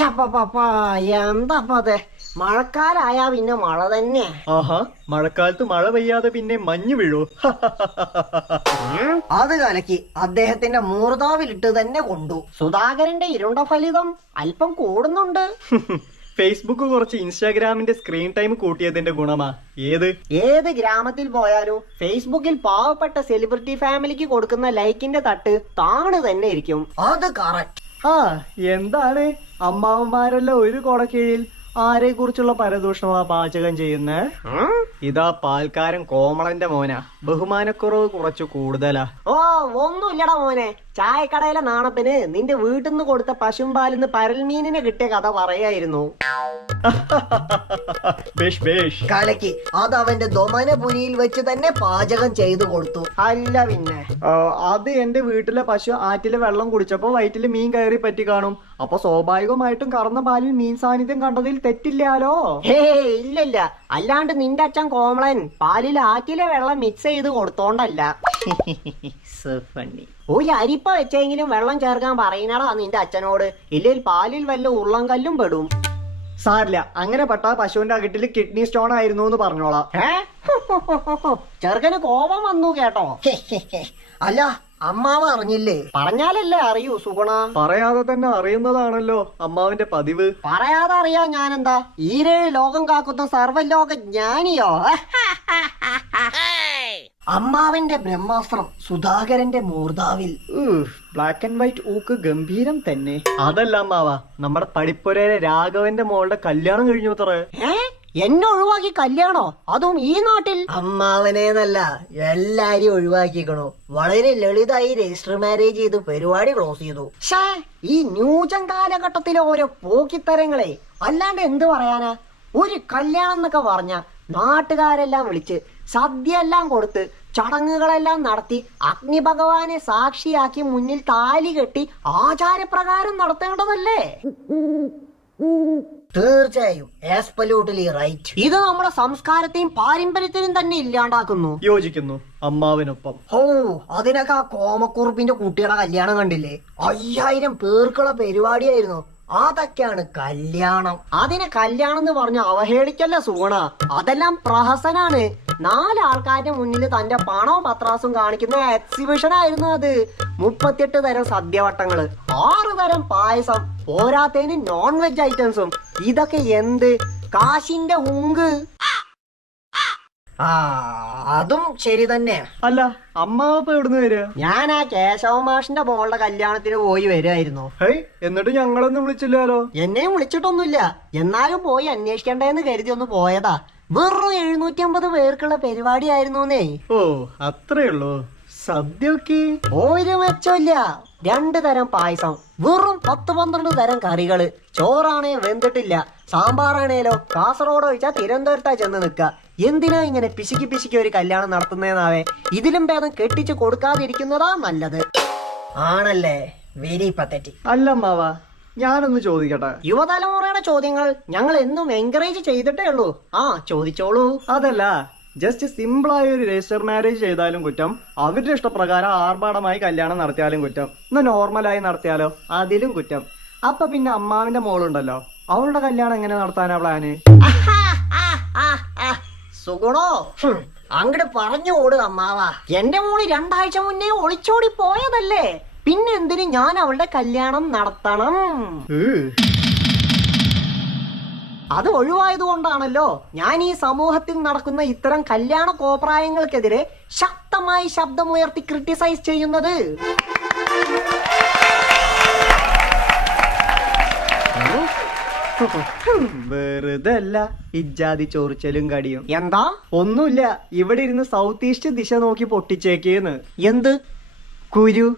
എന്താ മഴക്കാലായാ പിന്നെ മഴ തന്നെ. ആഹാ, മഴക്കാലത്ത് മഴ പെയ്യാതെ പിന്നെ മഞ്ഞ് വീഴോ? അത് കലക്കി അദ്ദേഹത്തിന്റെ മൂർധാവിലിട്ട് തന്നെ കൊണ്ടു. സുധാകരന്റെ ഇരുണ്ട ഫലിതം അല്പം കൂടുന്നുണ്ട്. ഫേസ്ബുക്ക് കുറച്ച് ഇൻസ്റ്റാഗ്രാമിന്റെ സ്ക്രീൻ ടൈം കൂട്ടിയതിന്റെ ഗുണമാ. ഏത് ഗ്രാമത്തിൽ പോയാലും ഫേസ്ബുക്കിൽ പാവപ്പെട്ട സെലിബ്രിറ്റി ഫാമിലിക്ക് കൊടുക്കുന്ന ലൈക്കിന്റെ തട്ട് താണ് തന്നെ ഇരിക്കും. അത് കറക്റ്റ്. എന്താണ് അമ്മാവന്മാരെല്ലാം ഒരു കൊടക്കീഴിൽ ആരെ കുറിച്ചുള്ള പരദൂഷണമാ പാചകം ചെയ്യുന്നേ? ഇതാ പാൽക്കാരൻ കോമളന്റെ മോനാ. ബഹുമാനക്കുറവ് കുറച്ചു കൂടുതലാ. ഒന്നുമില്ലടാ മോനെ, ചായക്കടയിലെ നാണപ്പിന് നിന്റെ വീട്ടിൽ നിന്ന് കൊടുത്ത പശുമ്പാലിന്ന് പരൽമീനിനെ കിട്ടിയ കഥ പറയായിരുന്നു. കലക്കി അത് അവന്റെ ദൊമനപുരിയിൽ വെച്ച് തന്നെ പാചകം ചെയ്തു കൊടുത്തു. അല്ല പിന്നെ അത് എന്റെ വീട്ടിലെ പശു ആറ്റിലെ വെള്ളം കുടിച്ചപ്പോ വയറ്റില് മീൻ കയറി പറ്റി കാണും. അപ്പൊ സ്വാഭാവികമായിട്ടും കറന്ന പാലിൽ മീൻ സാന്നിധ്യം കണ്ടതിൽ തെറ്റില്ലാലോ. ഇല്ല, അല്ലാണ്ട് നിന്റെ അച്ഛൻ കോമളൻ പാലിൽ ആറ്റിലെ വെള്ളം മിക്സ് ചെയ്ത് കൊടുത്തോണ്ടല്ല. ഒരു അരിപ്പ വെച്ചെങ്കിലും വെള്ളം ചേർക്കാൻ പറയുന്നടാ നിന്റെ അച്ഛനോട്. ഇല്ലെങ്കിൽ പാലിൽ വല്ല ഉരുളങ്കല്ലും പെടും. സാരില്ല, അങ്ങനെ പെട്ടാ പശുവിന്റെ അകട്ടില് കിഡ്നി സ്റ്റോൺ ആയിരുന്നു എന്ന് പറഞ്ഞോളാം. ചെറുക്കന് കോപം വന്നു കേട്ടോ. അല്ല അമ്മാവ അറിഞ്ഞില്ലേ? പറഞ്ഞാലല്ലേ അറിയൂ സുഗുണ. പറയാതെ തന്നെ അറിയുന്നതാണല്ലോ അമ്മാവിന്റെ പതിവ്. പറയാതെ അറിയാ ഞാനെന്താ ഈരേഴ് ലോകം കാക്കുന്ന സർവ്വലോക ജ്ഞാനിയോ? അമ്മാവിന്റെ ബ്രഹ്മാസ്ത്രം സുധാകരന്റെ മൂർധാവിൽ. ബ്ലാക്ക് ആൻഡ് വൈറ്റ് ഊക്ക് ഗംഭീരം തന്നെ. അതല്ല അമ്മാവ, നമ്മുടെ പടിപ്പുരയിലെ രാഘവന്റെ മോളുടെ കല്യാണം കഴിഞ്ഞു അത്ര. എന്നെ ഒഴിവാക്കി കല്യാണോ? അതും ഈ നാട്ടിൽ? അമ്മാവനേന്നല്ല, എല്ലാരും ഒഴിവാക്കിക്കണോ. വളരെ ലളിതായി രജിസ്റ്റർ മാരേജ് ചെയ്ത് പരിപാടി ക്ലോസ് ചെയ്തു. ഈ ന്യൂജൻ കാലഘട്ടത്തിലെ ഓരോ പോക്കിത്തരങ്ങളെ അല്ലാണ്ട് എന്ത് പറയാനാ. ഒരു കല്യാണം എന്നൊക്കെ പറഞ്ഞ നാട്ടുകാരെല്ലാം വിളിച്ച് സദ്യ എല്ലാം കൊടുത്ത് ചടങ്ങുകളെല്ലാം നടത്തി അഗ്നി ഭഗവാനെ സാക്ഷിയാക്കി മുന്നിൽ താലി കെട്ടി ആചാരപ്രകാരം നടത്തേണ്ടതല്ലേ? തീർച്ചയായും റൈറ്റ്. ഇത് നമ്മുടെ സംസ്കാരത്തെയും പാരമ്പര്യത്തിനും തന്നെ ഇല്ലാണ്ടാക്കുന്നു. യോജിക്കുന്നു അമ്മാവിനൊപ്പം. അതിനൊക്കെ ആ കോമക്കുറുപ്പിന്റെ കുട്ടിയുടെ കല്യാണം കണ്ടില്ലേ? 5000 പേർക്കുള്ള പരിപാടിയായിരുന്നു. അതൊക്കെയാണ് കല്യാണം. അതിനെ കല്യാണം എന്ന് പറഞ്ഞ അവഹേളിക്കല്ല സുഗുണ. അതെല്ലാം പ്രഹസനാണ്. 4 ആൾക്കാരുടെ മുന്നിൽ തന്റെ പണവും പത്രാസും കാണിക്കുന്ന എക്സിബിഷൻ ആയിരുന്നു അത്. 38 തരം സദ്യവട്ടങ്ങള്, 6 തരം പായസം, പോരാത്തതിന് നോൺ വെജ് ഐറ്റംസും. ഇതൊക്കെ എന്ത് കാശിന്റെ ഹുങ്ക്. അതും ശരി തന്നെ. അല്ല അമ്മാവപ്പ എവിടുന്ന് വരിക? ഞാൻ ആ കേശവ മാഷിന്റെ മോളുടെ കല്യാണത്തിന് പോയി വരുമായിരുന്നു. എന്നിട്ട് ഞങ്ങളൊന്നും വിളിച്ചില്ലാലോ. എന്നെയും വിളിച്ചിട്ടൊന്നുമില്ല, എന്നാലും പോയി അന്വേഷിക്കണ്ടേന്ന് കരുതി ഒന്ന് പോയതാ. വെറും 750 പേർക്കുള്ള പരിപാടിയായിരുന്നേ. അത്രയുള്ളൂ. സദ്യക്ക് ഒരു മെച്ചമില്ല. 2 തരം പായസം, വെറും 10-12 തരം കറികള്. ചോറാണേ വെന്തിട്ടില്ല, സാമ്പാറാണേലോ കാസർഗോഡ് ഒഴിച്ചാ തിരുവനന്തപുരത്താ ചെന്ന് നിക്ക. എന്തിനാ ഇങ്ങനെ പിശുക്കി ഒരു കല്യാണം നടത്തുന്നേന്നാവേ. ഇതിലും ഭേദം കെട്ടിച്ചു കൊടുക്കാതിരിക്കുന്നതാ നല്ലത്. ആണല്ലേ? Very pathetic. അല്ല അമ്മാവാ, ഞാനൊന്ന് ചോദിക്കട്ടെ. യുവതലമുറയുടെ ചോദ്യങ്ങൾ ഞങ്ങൾ എന്നും എൻകറേജ് ചെയ്തിട്ടേ ഉള്ളൂ. ചോദിച്ചോളൂ. അതല്ല, ജസ്റ്റ് സിമ്പിളായ ഒരു രജിസ്റ്റർ മാരേജ് ചെയ്താലും കുറ്റം, അവരുടെ ഇഷ്ടപ്രകാരം ആർഭാടമായി കല്യാണം നടത്തിയാലും കുറ്റം, എന്നാ നോർമലായി നടത്തിയാലോ അതിലും കുറ്റം. അപ്പൊ പിന്നെ അമ്മാവിന്റെ മോളുണ്ടല്ലോ, അവളുടെ കല്യാണം എങ്ങനെ നടത്താനാ പ്ലാന്? സുഗുണോ, അങ്ങോട്ട് പറഞ്ഞു ഓട് അമ്മാവാ. എന്റെ മോള് 2 ആഴ്ച മുന്നേ ഒളിച്ചോടി പോയതല്ലേ, പിന്നെ എന്തിനു ഞാൻ അവളുടെ കല്യാണം നടത്തണം? അത് ഒഴിവായത് കൊണ്ടാണല്ലോ ഞാൻ ഈ സമൂഹത്തിൽ നടക്കുന്ന ഇത്തരം കല്യാണ കോപ്രായങ്ങൾക്കെതിരെ ശക്തമായി ശബ്ദമുയർത്തി ക്രിട്ടിസൈസ് ചെയ്യുന്നത്. വെറുതെ അല്ല ഇജ്ജാതി ചോറിച്ചലും കടിയും. എന്താ? ഒന്നുമില്ല, ഇവിടെ ഇരുന്ന് സൗത്ത് ഈസ്റ്റ് ദിശ നോക്കി പൊട്ടിച്ചേക്കേന്ന്. എന്ത് കുരു?